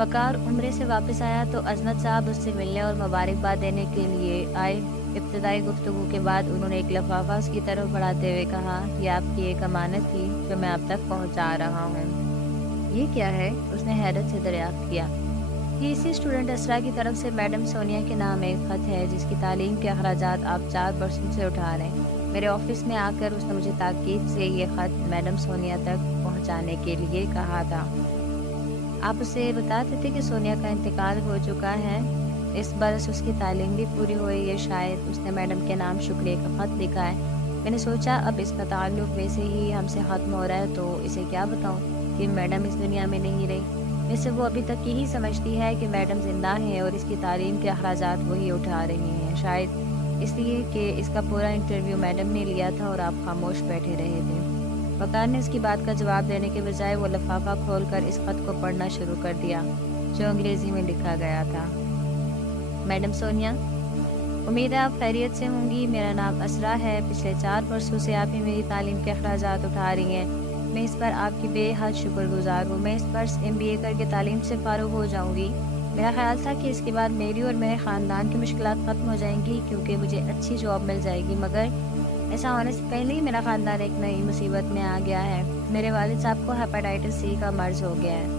वकार उम्रे से वापस आया तो अजमत साहब उससे मिलने और मुबारकबाद देने के लिए आए। इब्तदाई गुफ्तगू के बाद उन्होंने एक लिफाफा उसकी तरफ बढ़ाते हुए कहा, यह आपकी एक अमानत थी जो मैं आप तक पहुंचा रहा हूँ। ये क्या है? उसने हैरत से दरियाफ्त किया। ये इसी स्टूडेंट असरा की तरफ से मैडम सोनिया के नाम एक ख़त है जिसकी तालीम के अखराजात आप 4 बरसों से उठा रहे हैं। मेरे ऑफिस में आकर उसने मुझे ताकीद से ये ख़त मैडम सोनिया तक पहुंचाने के लिए कहा था। आप उसे बताते थे कि सोनिया का इंतकाल हो चुका है। इस बरस उसकी तालीम भी पूरी हुई है। शायद उसने मैडम के नाम शुक्रिया का ख़त लिखा है। मैंने सोचा अब इसका ताल्लुक वैसे ही हमसे ख़त्म हो रहा है तो इसे क्या बताऊं कि मैडम इस दुनिया में नहीं रही। वैसे वो अभी तक यही समझती है कि मैडम ज़िंदा हैं और इसकी तालीम के अखराजात वही उठा रही हैं। शायद इसलिए कि इसका पूरा इंटरव्यू मैडम ने लिया था और आप खामोश बैठे रहे थे। वकार ने उसकी बात का जवाब देने के बजाय वो लिफाफा खोलकर इस ख़त को पढ़ना शुरू कर दिया जो अंग्रेज़ी में लिखा गया था। मैडम सोनिया, उम्मीद है आप खैरियत से होंगी। मेरा नाम असरा है। पिछले 4 बरसों से आप ही मेरी तालीम के अखराजात उठा रही हैं। मैं इस पर आपकी बेहद शुक्रगुजार हूँ। मैं इस वर्ष MBA करके तालीम से फ़ारुग हो जाऊँगी। मेरा ख्याल था कि इसके बाद मेरी और मेरे ख़ानदान की मुश्किलात ख़त्म हो जाएंगी क्योंकि मुझे अच्छी जॉब मिल जाएगी, मगर ऐसा होने से पहले ही मेरा ख़ानदान एक नई मुसीबत में आ गया है। मेरे वालिद साहब को हेपेटाइटिस C का मर्ज़ हो गया है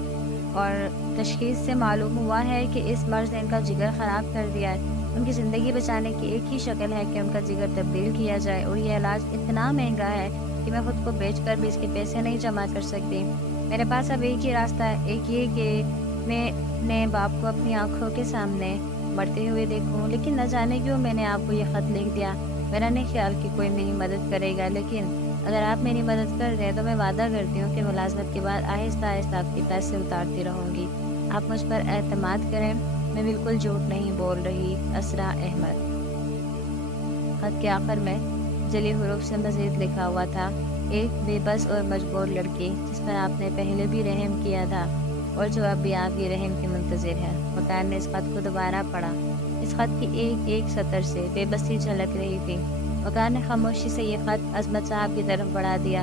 और तशख़ीस से मालूम हुआ है कि इस मर्ज़ ने इनका जिगर ख़राब कर दिया है। उनकी ज़िंदगी बचाने की एक ही शक्ल है कि उनका जिगर तब्दील किया जाए और यह इलाज इतना महंगा है कि मैं ख़ुद को बेचकर भी इसके पैसे नहीं जमा कर सकती। मेरे पास अब एक ही रास्ता है, एक ये कि मैं अपने बाप को अपनी आँखों के सामने मरते हुए देखूं। लेकिन न जाने क्यों मैंने आपको ये ख़त लिख दिया। मेरा नहीं ख्याल कि कोई मेरी मदद करेगा, लेकिन अगर आप मेरी मदद कर दें तो मैं वादा करती हूँ कि मुलाजमत के बाद आहिस्ता आहिस्ता आपके पैसे उतारती रहूँगी। आप मुझ पर एतमाद करें, मैं बिल्कुल झूठ नहीं बोल रही। असरा अहमद। ख़त के आखिर में जली हरूफ से मज़ीद लिखा हुआ था, एक बेबस और मजबूर लड़की जिस पर आपने पहले भी रहम किया था और जो अब भी आपकी रहम की मुंतज़िर है। वकार ने इस ख़त को दोबारा पढ़ा। इस ख़त की एक एक सतर से बेबसी झलक रही थी। वकार ने खामोशी से ये ख़त अजमत साहब की तरफ बढ़ा दिया।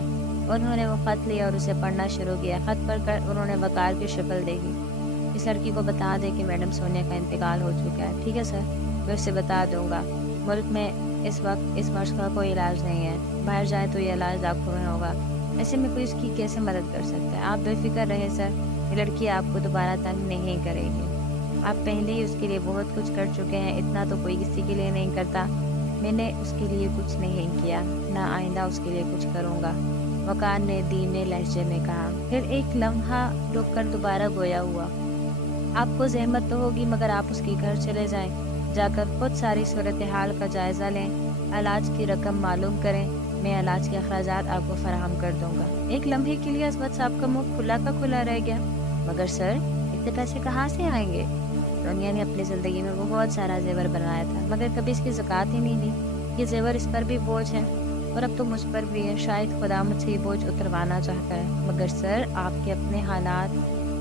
उन्होंने वो ख़त लिया और उसे पढ़ना शुरू किया। ख़त पढ़कर उन्होंने वकार की शक्ल देखी। इस लड़की को बता दे कि मैडम सोनिया का इंतकाल हो चुका है। ठीक है सर, मैं उसे बता दूंगा। मुल्क में इस वक्त इस मर्ज़ का कोई इलाज नहीं है। बाहर जाए तो ये इलाज लाखों में होगा। ऐसे में कोई उसकी कैसे मदद कर सकता है। आप बेफिक्र रहें सर, ये लड़की आपको दोबारा तंग नहीं करेगी। आप पहले ही उसके लिए बहुत कुछ कर चुके हैं। इतना तो कोई किसी के लिए नहीं करता। मैंने उसके लिए कुछ नहीं किया, ना आइंदा उसके लिए कुछ करूँगा, वकार ने धीमे लहजे में कहा। फिर एक लम्हा रुक कर दोबारा गोया हुआ। आपको जहमत तो होगी, मगर आप उसके घर चले जाएं, जाकर खुद सारी सूरत हाल का जायज़ा लें, इलाज की रकम मालूम करें। मैं इलाज के अखराजात आपको फराहम कर दूंगा। एक लम्हे के लिए अजमत साहब का मुंह खुला का खुला रह गया। मगर सर, इतने पैसे कहाँ से आएंगे? सोनिया ने अपनी ज़िंदगी में बहुत सारा जेवर बनाया था, मगर कभी इसकी ज़कात ही नहीं दी। ये जेवर इस पर भी बोझ है और अब तो मुझ पर भी है। शायद खुदा मुझसे ये बोझ उतरवाना चाहता है। मगर सर, आपके अपने हालात,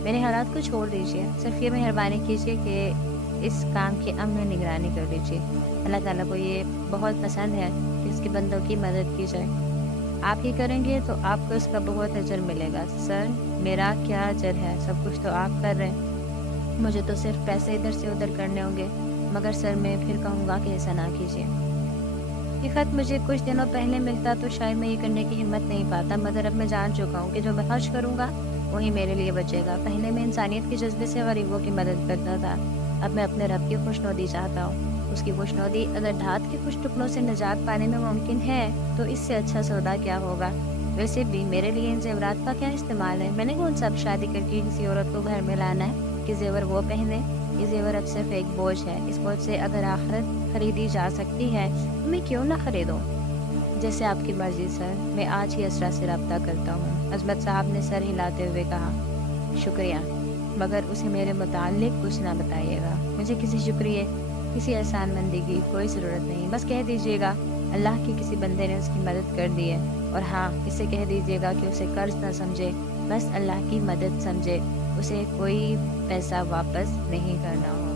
मेरे हालात को छोड़ दीजिए। सिर्फ ये मेहरबानी कीजिए कि इस काम की अमन निगरानी कर दीजिए। अल्लाह ताला को ये बहुत पसंद है कि उसके बंदों की मदद की जाए। आप ही करेंगे तो आपको इसका बहुत अजर मिलेगा। सर, मेरा क्या अजर है? सब कुछ तो आप कर रहे हैं। मुझे तो सिर्फ पैसे इधर से उधर करने होंगे। मगर सर, मैं फिर कहूँगा कि ऐसा ना कीजिए। ये ख़त मुझे कुछ दिनों पहले मिलता तो शायद मैं ये करने की हिम्मत नहीं पाता, मगर अब मैं जान चुका हूँ कि जो मैं खर्च करूँगा वही मेरे लिए बचेगा। पहले मैं इंसानियत के जज्बे से गरीबों की मदद करता था, अब मैं अपने रब की खुशनुदी चाहता हूँ। उसकी खुशनुदी अगर धात के कुछ टुकड़ों से निजात पाने में मुमकिन है तो इससे अच्छा सौदा क्या होगा। वैसे भी मेरे लिए इन जेवरात का क्या इस्तेमाल है? मैंने कौन सा अब शादी करके किसी औरत को घर में लाना है कि जेवर वो पहने? ये जेवर अब सिर्फ एक बोझ है। इस बोझ से अगर आखिरत खरीदी जा सकती है तो मैं क्यों ना खरीदूँ? जैसे आपकी मर्जी सर, मैं आज ही असरा से रब्ता करता हूँ। अजमत साहब ने सर हिलाते हुए कहा। शुक्रिया, मगर उसे मेरे मुताल्लिक कुछ ना बताइएगा। मुझे किसी शुक्रिया, किसी एहसानमंदी की कोई ज़रूरत नहीं। बस कह दीजिएगा अल्लाह के किसी बंदे ने उसकी मदद कर दी है। और हाँ, इसे कह दीजिएगा कि उसे कर्ज ना समझे, बस अल्लाह की मदद समझे। उसे कोई पैसा वापस नहीं करना हो।